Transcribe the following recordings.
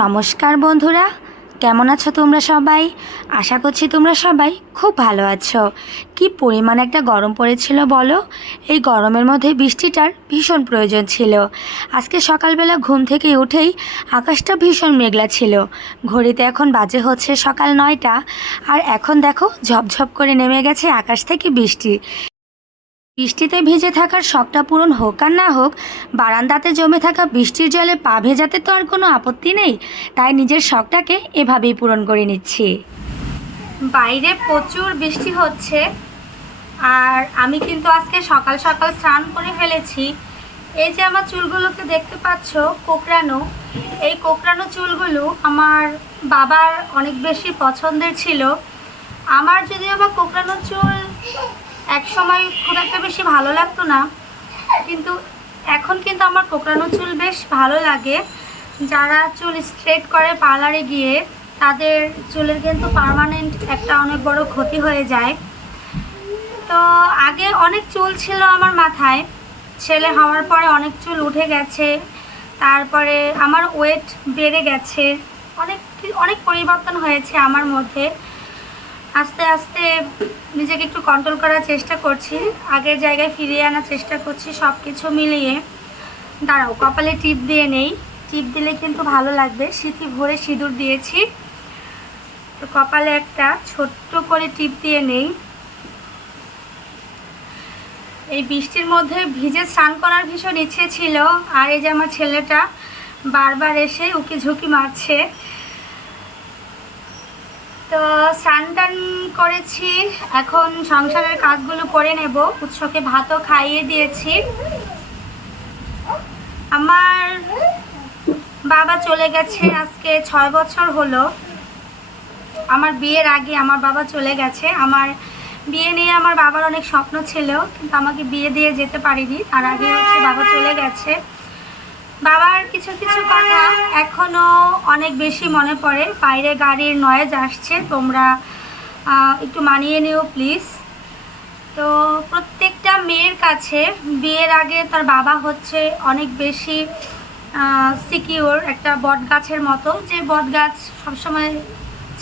নমস্কার বন্ধুরা, কেমন আছো তোমরা সবাই? আশা করছি তোমরা সবাই খুব ভালো আছো। কি পরিমাণ একটা গরম পড়েছিল বলো? এই গরমের মধ্যে বৃষ্টিটার ভীষণ প্রয়োজন ছিল। আজকে সকালবেলা ঘুম থেকে উঠেই আকাশটা ভীষণ মেঘলা ছিল। ঘড়িতে এখন বাজে হচ্ছে সকাল নয়টা, আর এখন দেখো ঝপঝপ করে নেমে গেছে আকাশ থেকে বৃষ্টি। বৃষ্টিতে ভিজে থাকার শখটা পূরণ হোক আর না হোক, বারান্দাতে জমে থাকা বৃষ্টির জলে পা ভেজাতে তো আর কোনো আপত্তি নেই, তাই নিজের শখটাকে এভাবেই পূরণ করে নিচ্ছি। বাইরে প্রচুর বৃষ্টি হচ্ছে, আর আমি কিন্তু আজকে সকাল সকাল স্নান করে ফেলেছি। এই যে আমার চুলগুলোকে দেখতে পাচ্ছ, কোকড়ানো, এই কোকড়ানো চুলগুলো আমার বাবার অনেক বেশি পছন্দের ছিল। আমার যদি আমার কোকড়ানো চুল এক সময় খুব একটা বেশি ভালো লাগতো না। কিন্তু এখন কিন্তু আমার কোকড়ানো চুল বেশ ভালো লাগে। যারা চুল স্ট্রেট করে পার্লারে গিয়ে তাদের চুলের কিন্তু পার্মানেন্ট একটা অনেক বড় ক্ষতি হয়ে যায়। তো আগে অনেক চুল ছিল আমার মাথায়। ছেলে হওয়ার পরে অনেক চুল উঠে গেছে। তারপরে আমার ওয়েট বেড়ে গেছে। অনেক অনেক পরিবর্তন হয়েছে আমার মধ্যে। আস্তে আস্তে নিজেকে একটু কন্ট্রোল করার চেষ্টা করছি, আগের জায়গায় ফিরিয়ে আনার চেষ্টা করছি সব কিছু মিলিয়ে। দাঁড়াও, কপালে টিপ দিয়ে নেই। টিপ দিলে কিন্তু ভালো লাগবে। সিথি ভরে সিঁদুর দিয়েছি। তো কপালে একটা ছোট্ট করে টিপ দিয়ে নেই। এই বৃষ্টির মধ্যে ভিজে স্নান করার ভীষণ ইচ্ছে ছিল। আর এই যে আমার ছেলেটা বারবার এসে উকি ঝুঁকি মারছে। তো স্নান টান করেছি। এখন সংসারের কাজগুলো করে নেব। উৎসকে ভাতও খাইয়ে দিয়েছি। আমার বাবা চলে গেছে আজকে ছয় বছর হলো। আমার বিয়ের আগে আমার বাবা চলে গেছে। আমার বিয়ে নিয়ে আমার বাবার অনেক স্বপ্ন ছিল, কিন্তু আমাকে বিয়ে দিয়ে যেতে পারিনি। তার আগে হচ্ছে বাবা চলে গেছে। বাবার কিছু কিছু কথা এখনও অনেক বেশি মনে পড়ে। বাইরে গাড়ির নয়েজ আসছে, তোমরা একটু মানিয়ে নিও প্লিজ তো প্রত্যেকটা মেয়ের কাছে বিয়ের আগে তার বাবা হচ্ছে অনেক বেশি সিকিউর একটা বট গাছের মতো। যে বট গাছ সবসময়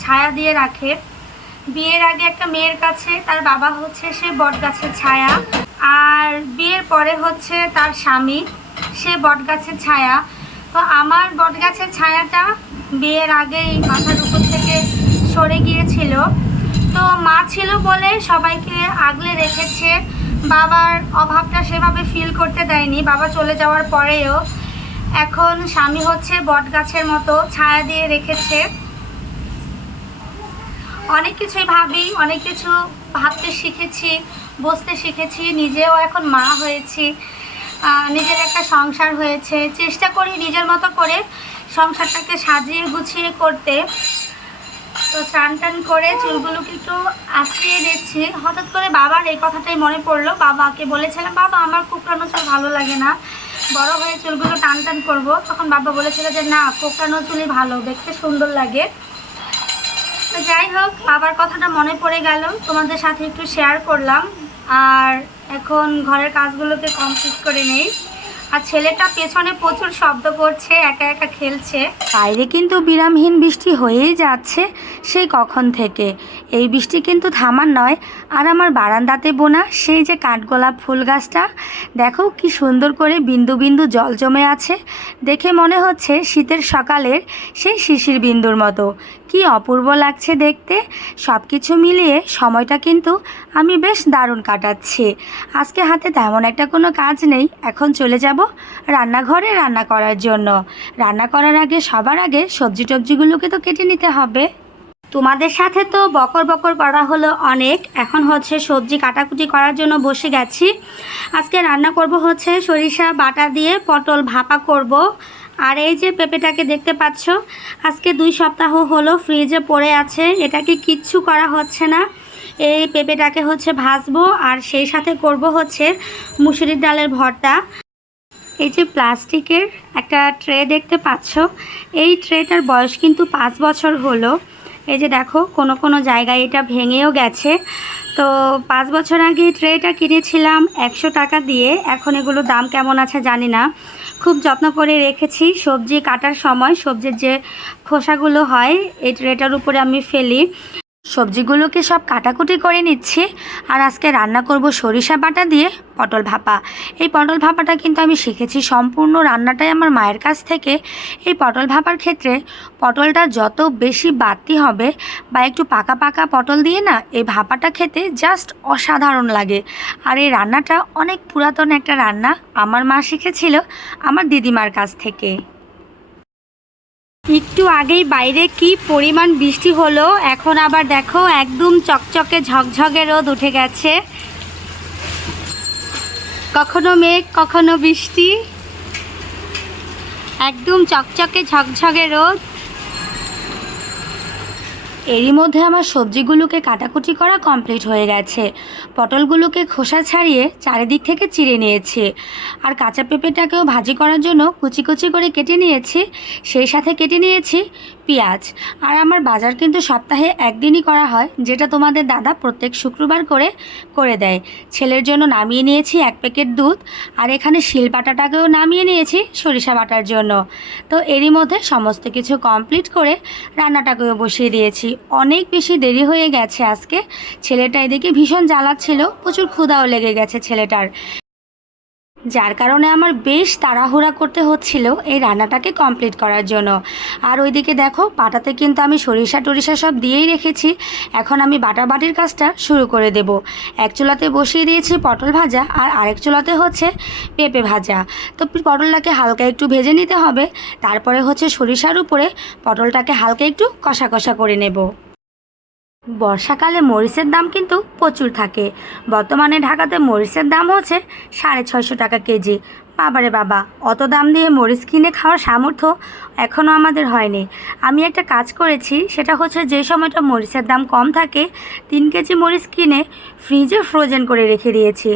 ছায়া দিয়ে রাখে। বিয়ের আগে একটা মেয়ের কাছে তার বাবা হচ্ছে সে বট গাছের ছায়া। আর বিয়ের পরে হচ্ছে তার স্বামী। সে বট গাছের ছায়া। তো আমার বট গাছের ছায়াটা বিয়ের আগেই মাথার উপর থেকে সরে গিয়েছিল। তো মা ছিল বলে সবাইকে আগলে রেখেছে। বাবার অভাবটা সেভাবে ফিল করতে দেয়নি। বাবা চলে যাওয়ার পরেও এখন স্বামী হচ্ছে বট গাছের মতো ছায়া দিয়ে রেখেছে। অনেক কিছুই ভাবি, অনেক কিছু ভাবতে শিখেছি বসতে শিখেছি। নিজেও এখন মা হয়েছি। নিজের একটা সংসার হয়েছে, চেষ্টা করি নিজের মতো করে সংসারটাকে সাজিয়ে গুছিয়ে করতে। তো স্নান টান করে চুলগুলোকে একটু আশ্রিয়ে দিচ্ছি হঠাৎ করে বাবার এই কথাটাই মনে পড়ল। বাবাকে বলেছিলাম, বাবা, আমার কোকড়ানো চুল ভালো লাগে না। বড় হয়ে চুলগুলো টান টান করব। তখন বাবা বলেছিল যে, না, কোকড়ানো চুলই ভালো, দেখতে সুন্দর লাগে। তো যাই হোক, বাবার কথাটা মনে পড়ে গেল। তোমাদের সাথে একটু শেয়ার করলাম। আর এখন ঘরের কাজগুলোকে কমপ্লিট করে নেই। আর ছেলেটা পেছনে প্রচুর শব্দ করছে, একা একা খেলছে। বাইরে কিন্তু বিরামহীন বৃষ্টি হয়েই যাচ্ছে, সেই কখন থেকে। এই বৃষ্টি কিন্তু থামার নয়, আর আমার বারান্দাতে বোনা, সেই যে কাঠগোলাপ ফুল গাছটা দেখো কি সুন্দর করে বিন্দু বিন্দু জল জমে আছে। দেখে মনে হচ্ছে শীতের সকালের সেই শিশির বিন্দুর মতো। কি অপূর্ব লাগছে দেখতে। সব কিছু মিলিয়ে সময়টা কিন্তু আমি বেশ দারুণ কাটাচ্ছি। আজকে হাতে তেমন একটা কোনো কাজ নেই, এখন চলে যাব রান্নাঘরে রান্না করার জন্য। রান্না করার আগে সবার আগে সবজি টবজিগুলোকে তো কেটে নিতে হবে। তোমাদের সাথে তো বকর বকর করা হলো অনেক। এখন হচ্ছে সবজি কাটাকুটি করার জন্য বসে গেছি। আজকে রান্না করব হচ্ছে সরিষা বাটা দিয়ে পটল ভাপা করব। আর এই যে পেঁপেটাকে দেখতে পাচ্ছ, আজকে দুই সপ্তাহ হলো ফ্রিজে পড়ে আছে। এটাকে কিচ্ছু করা হচ্ছে না। এই পেঁপেটাকে হচ্ছে ভাজবো আর সেই সাথে করব হচ্ছে মুসুরির ডালের ভর্তা। এই যে প্লাস্টিকের একটা ট্রে দেখতে পাচ্ছ, এই ট্রেটার বয়স কিন্তু পাঁচ বছর হলো। এই যে দেখো, কোনো কোনো জায়গায় এটা ভেঙেও গেছে। তো পাঁচ বছর আগে ট্রেটা কিনেছিলাম একশো টাকা দিয়ে, এখন এগুলো দাম কেমন আছে জানি না। খুব যত্ন করে রেখেছি, সবজি কাটার সময় সবজির যে খোসাগুলো হয়, এই ট্রেটার উপরে আমি ফেলি। সবজিগুলোকে সব কাটাকুটি করে নিচ্ছি। আর আজকে রান্না করব সরিষা বাটা দিয়ে পটল ভাপা। এই পটল ভাপাটা কিন্তু আমি শিখেছি সম্পূর্ণ রান্নাটাই আমার মায়ের কাছ থেকে। এই পটল ভাপার ক্ষেত্রে পটলটা যত বেশি বাড়তি হবে বা একটু পাকা পাকা পটল দিয়ে না, এই ভাপাটা খেতে জাস্ট অসাধারণ লাগে। আর এই রান্নাটা অনেক পুরাতন একটা রান্না আমার মা শিখেছিল আমার দিদিমার কাছ থেকে। একটু আগেই বাইরে কি পরিমাণ বৃষ্টি হলো? এখন আবার দেখো, একদম চকচকে ঝকঝকে রোদ উঠে গেছে। কখনো মেঘ, কখনো বৃষ্টি। একদম চকচকে ঝকঝকে রোদ। এরই মধ্যে আমার সবজিগুলোকে কাটাকুটি করা কমপ্লিট হয়ে গেছে। পটলগুলোকে খোসা ছাড়িয়ে চারিদিক থেকে চিড়ে নিয়েছি। আর কাঁচা পেঁপেটাকেও ভাজি করার জন্য কুচি কুচি করে কেটে নিয়েছি। সেই সাথে কেটে নিয়েছি পেঁয়াজ। আর আমার বাজার কিন্তু সপ্তাহে একদিনই করা হয়, যেটা তোমাদের দাদা প্রত্যেক শুক্রবার করে করে দেয়। ছেলের জন্য নামিয়ে নিয়েছি এক প্যাকেট দুধ, আর এখানে শিল বাটাটাকেও নামিয়ে নিয়েছি সরিষা বাটার জন্য। তো এরই মধ্যে সমস্ত কিছু কমপ্লিট করে রান্নাটাকেও বসিয়ে দিয়েছি। অনেক বেশি দেরি হয়ে গেছে আজকে। ছেলেটা এদিকে ভীষণ জ্বালাচ্ছিল, প্রচুর ক্ষুদাও লেগে গেছে ছেলেটার। যার কারণে আমার বেশ তাড়াহুড়া করতে হচ্ছিল এই রান্নাটাকে কমপ্লিট করার জন্য। আর ওইদিকে দেখো বাটাতে কিন্তু আমি সরিষা টরিষা সব দিয়েই রেখেছি। এখন আমি বাটা বাটির কাজটা শুরু করে দেব। এক চুলাতে বসিয়ে দিয়েছি পটল ভাজা আর আরেক চুলাতে হচ্ছে পেঁপে ভাজা। তো পটলটাকে হালকা একটু ভেজে নিতে হবে। তারপরে হচ্ছে সরিষার উপরে পটলটাকে হালকা একটু কষা কষা করে নেব। বর্ষাকালে মরিচের দাম কিন্তু প্রচুর থাকে। বর্তমানে ঢাকাতে মরিচের দাম হচ্ছে সাড়ে ছয়শো টাকা কেজি। বাবারে বাবা, অত দাম দিয়ে মরিচ কিনে খাওয়ার সামর্থ্য এখনও আমাদের হয়নি। আমি একটা কাজ করেছি, সেটা হচ্ছে যে সময়টা মরিচের দাম কম থাকে, তিন কেজি মরিচ কিনে ফ্রিজে ফ্রোজেন করে রেখে দিয়েছি।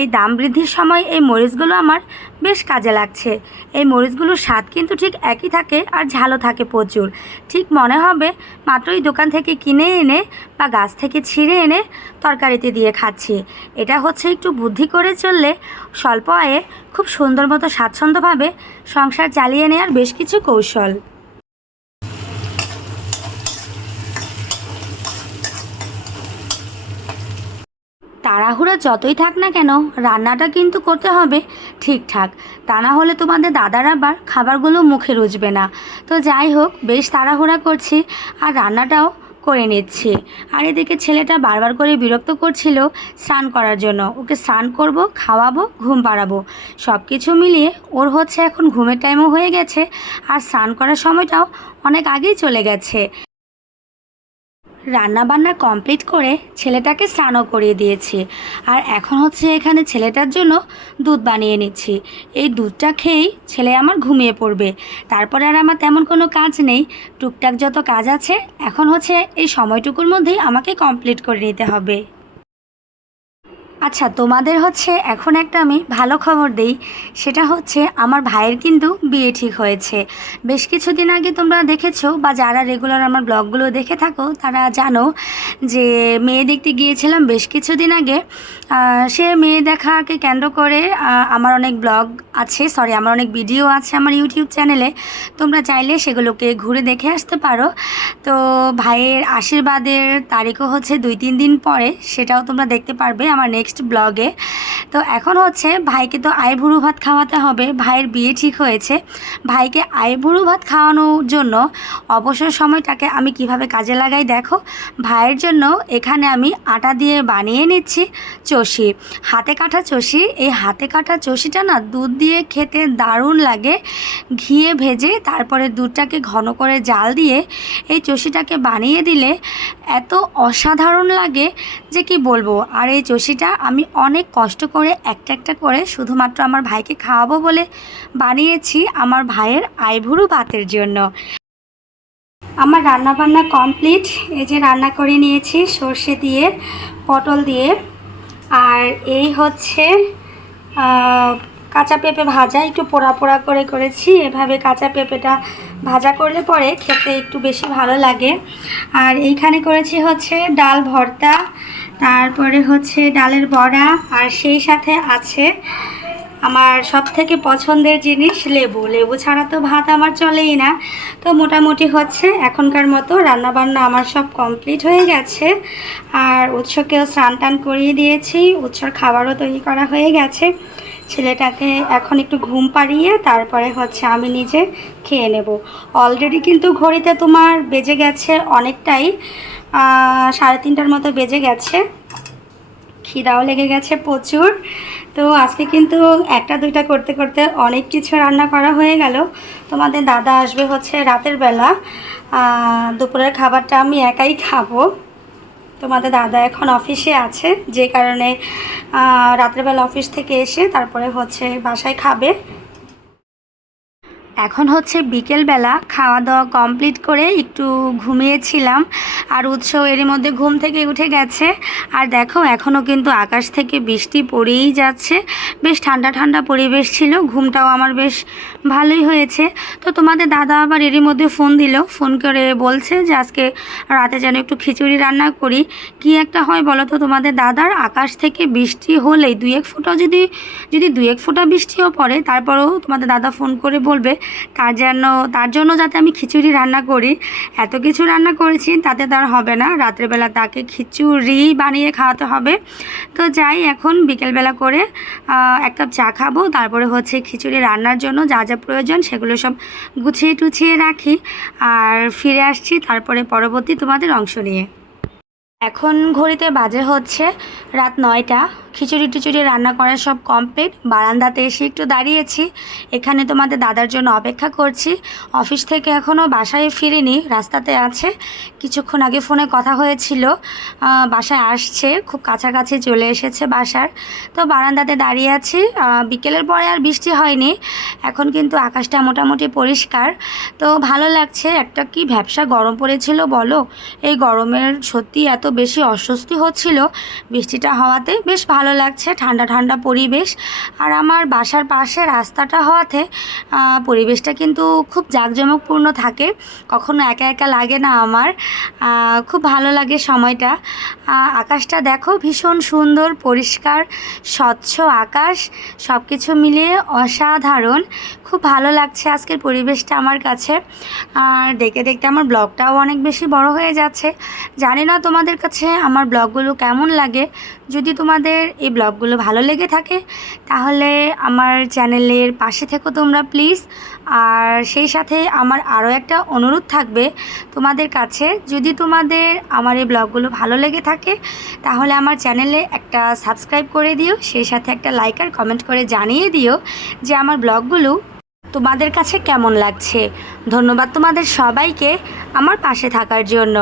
এই দাম বৃদ্ধির সময় এই মরিচগুলো আমার বেশ কাজে লাগছে। এই মরিচগুলোর স্বাদ কিন্তু ঠিক একই থাকে আর ঝালও থাকে প্রচুর। ঠিক মনে হবে, মাত্রই দোকান থেকে কিনে এনে বা গাছ থেকে ছিঁড়ে এনে তরকারিতে দিয়ে খাচ্ছি। এটা হচ্ছে একটু বুদ্ধি করে চললে স্বল্প আয়ে খুব সুন্দর মতো স্বাচ্ছন্দ্যভাবে সংসার চালিয়ে নেওয়ার বেশ কিছু কৌশল। তাড়াহুড়া যতই থাক না কেন, রান্নাটা কিন্তু করতে হবে ঠিকঠাক। তা না হলে তোমাদের দাদার আবার খাবারগুলো মুখে রুজবে না। তো যাই হোক, বেশ তাড়াহুড়া করছি আর রান্নাটাও করে নিচ্ছি। আর এদিকে ছেলেটা বারবার করে বিরক্ত করছিল স্নান করার জন্য। ওকে স্নান করব, খাওয়াবো, ঘুম পাড়াবো। সব কিছু মিলিয়ে ওর হচ্ছে এখন ঘুমের টাইমও হয়ে গেছে। আর স্নান করার সময়টাও অনেক আগেই চলে গেছে। রান্না বান্না কমপ্লিট করে ছেলেটাকে স্নানও করিয়ে দিয়েছি। আর এখন হচ্ছে এখানে ছেলেটার জন্য দুধ বানিয়ে নিচ্ছি। এই দুধটা খেয়েই ছেলে আমার ঘুমিয়ে পড়বে। তারপরে আর আমার তেমন কোনো কাজ নেই। টুকটাক যত কাজ আছে, এখন হচ্ছে এই সময়টুকুর মধ্যেই আমাকে কমপ্লিট করে নিতে হবে। আচ্ছা তোমাদের হচ্ছে এখন একটা আমি ভালো খবর দেই। সেটা হচ্ছে আমার ভাইয়ের কিন্তু বিয়ে ঠিক হয়েছে। বেশ কিছুদিন আগে তোমরা দেখেছ বা যারা রেগুলার আমার ব্লগগুলো দেখে থাকো, তারা জানো যে মেয়ে দেখতে গিয়েছিলাম বেশ কিছুদিন আগে। সে মেয়ে দেখাকে কেন্দ্র করে আমার অনেক ব্লগ আছে, সরি, আমার অনেক ভিডিও আছে আমার ইউটিউব চ্যানেলে। তোমরা চাইলে সেগুলোকে ঘুরে দেখে আসতে পারো। তো ভাইয়ের আশীর্বাদের তারিখও হচ্ছে দুই তিন দিন পরে, সেটাও তোমরা দেখতে পারবে আমার নেক্সট ব্লগে তো এখন হচ্ছে ভাইকে তো আইভুরু ভাত খাওয়াতে হবে, ভাইয়ের বিয়ে ঠিক হয়েছে। ভাইকে আইভুরু ভাত খাওয়ানোর জন্য অবসর সময়টাকে আমি কীভাবে কাজে লাগাই দেখো। ভাইয়ের জন্য এখানে আমি আটা দিয়ে বানিয়ে নিচ্ছি চষি। হাতে কাটা চষি, এই হাতে কাটা চষিটা না দুধ দিয়ে খেতে দারুণ লাগে। ঘিয়ে ভেজে তারপরে দুধটাকে ঘন করে জাল দিয়ে এই চষিটাকে বানিয়ে দিলে এত অসাধারণ লাগে যে কি বলব? আর এই চষিটা আমি অনেক কষ্ট করে একটা একটা করে শুধুমাত্র আমার ভাইকে খাওয়াবো বলে বানিয়েছি আমার ভাইয়ের আইভুরু ভাতের জন্য। আমার রান্না বান্না কমপ্লিট। এই যে রান্না করে নিয়েছি সর্ষে দিয়ে, পটল দিয়ে। আর এই হচ্ছে কাঁচা পেঁপে ভাজা। একটু পোড়া পোড়া করে করেছি। এভাবে কাঁচা পেঁপেটা ভাজা করলে পরে খেতে একটু বেশি ভালো লাগে। আর এইখানে করেছি হচ্ছে ডাল ভর্তা তারপরে হচ্ছে ডালের বড়া আর সেই সাথে আছে আমার সব থেকে পছন্দের জিনিস লেবু। লেবু ছাড়া তো ভাত আমার চলেই না। তো মোটামুটি হচ্ছে এখনকার মতো রান্নাবান্না আমার সব কমপ্লিট হয়ে গেছে। আর উৎসকেও স্নান টান করিয়ে দিয়েছি। উৎসর খাবারও তৈরি করা হয়ে গেছে। ছেলেটাকে এখন একটু ঘুম পাড়িয়ে তারপরে হচ্ছে আমি নিজে খেয়ে নেব। অলরেডি কিন্তু ঘড়িতে তোমার বেজে গেছে অনেকটাই সাড়ে তিনটার মতো বেজে গেছে। খিদাও লেগে গেছে প্রচুর। তো আজকে কিন্তু একটা দুইটা করতে করতে অনেক কিছু রান্না করা হয়ে গেল। তোমাদের দাদা আসবে হচ্ছে রাতের বেলা। দুপুরের খাবারটা আমি একাই খাব। তোমাদের দাদা এখন অফিসে আছে, যে কারণে রাত্রেবেলা অফিস থেকে এসে তারপরে হচ্ছে বাসায় খাবে। এখন হচ্ছে বিকেলবেলা খাওয়া দাওয়া কমপ্লিট করে একটু ঘুমিয়েছিলাম আর উৎস এরই মধ্যে ঘুম থেকে উঠে গেছে। আর দেখো এখনও কিন্তু আকাশ থেকে বৃষ্টি পড়েই যাচ্ছে। বেশ ঠান্ডা ঠান্ডা পরিবেশ ছিল, ঘুমটাও আমার বেশ ভালোই হয়েছে। তো তোমাদের দাদা আবার এরই মধ্যে ফোন দিল, ফোন করে বলছে যে আজকে রাতে যেন একটু খিচুড়ি রান্না করি। কি একটা হয় বলো তো তোমাদের দাদার? আকাশ থেকে বৃষ্টি হলেই দুই এক ফোঁটা যদি যদি দুই এক ফোঁটা বৃষ্টিও পড়ে, তারপরেও তোমাদের দাদা ফোন করে বলবে তার জন্য তার জন্য যাতে আমি খিচুড়ি রান্না করি। এত কিছু রান্না করেছি, তাতে তার হবে না। রাত্রেবেলা তাকে খিচুড়ি বানিয়ে খাওয়াতে হবে। তো যাই, এখন বিকেলবেলা করে এক কাপ চা খাব। তারপরে হচ্ছে খিচুড়ি রান্নার জন্য যা যা প্রয়োজন, সেগুলো সব গুছিয়ে টুছিয়ে রাখি। আর ফিরে আসছি তারপরে পরবর্তী তোমাদের অংশ নিয়ে। এখন ঘড়িতে বাজে হচ্ছে রাত নয়টা। খিচুড়ি টিচুড়ি রান্না করা সব কমপ্লিট বারান্দাতে এসে একটু দাঁড়িয়েছি। এখানে তোমাদের দাদার জন্য অপেক্ষা করছি। অফিস থেকে এখনও বাসায় ফিরিনি, রাস্তাতে আছে। কিছুক্ষণ আগে ফোনে কথা হয়েছিল বাসায় আসছে, খুব কাছাকাছি চলে এসেছে বাসার। তো বারান্দাতে দাঁড়িয়ে আছি বিকেলের পরে আর বৃষ্টি হয়নি। এখন কিন্তু আকাশটা মোটামুটি পরিষ্কার। তো ভালো লাগছে, একটা কি ভ্যাবসা গরম পড়েছিল বলো? এই গরমের সত্যি এত বেশি অস্বস্তি হচ্ছিল। বৃষ্টিটা হওয়াতে বেশ ভালো লাগছে, ঠান্ডা ঠান্ডা পরিবেশ। আর আমার বাসার পাশে রাস্তাটা হওয়াতে পরিবেশটা কিন্তু খুব জাঁকজমকপূর্ণ থাকে। কখনো একা একা লাগে না আমার। খুব ভালো লাগে সময়টা। আকাশটা দেখো ভীষণ সুন্দর, পরিষ্কার, স্বচ্ছ আকাশ। সব কিছু মিলিয়ে অসাধারণ। খুব ভালো লাগছে আজকের পরিবেশটা আমার কাছে। আর দেখতে দেখতে আমার ব্লগটাও অনেক বেশি বড় হয়ে যাচ্ছে। জানি না তোমাদের কাছে আমার ব্লগগুলো কেমন লাগে? যদি তোমাদের এই ব্লগগুলো ভালো লেগে থাকে, তাহলে আমার চ্যানেলের পাশে থেকো তোমরা প্লিজ। আর সেই সাথে আমার আরও একটা অনুরোধ থাকবে তোমাদের কাছে। যদি তোমাদের আমার এই ব্লগগুলো ভালো লেগে থাকে, তাহলে আমার চ্যানেলে একটা সাবস্ক্রাইব করে দিও, সেই সাথে একটা লাইক আর কমেন্ট করে জানিয়ে দিও যে আমার ব্লগগুলো তোমাদের কাছে কেমন লাগছে। ধন্যবাদ তোমাদের সবাইকে আমার পাশে থাকার জন্য।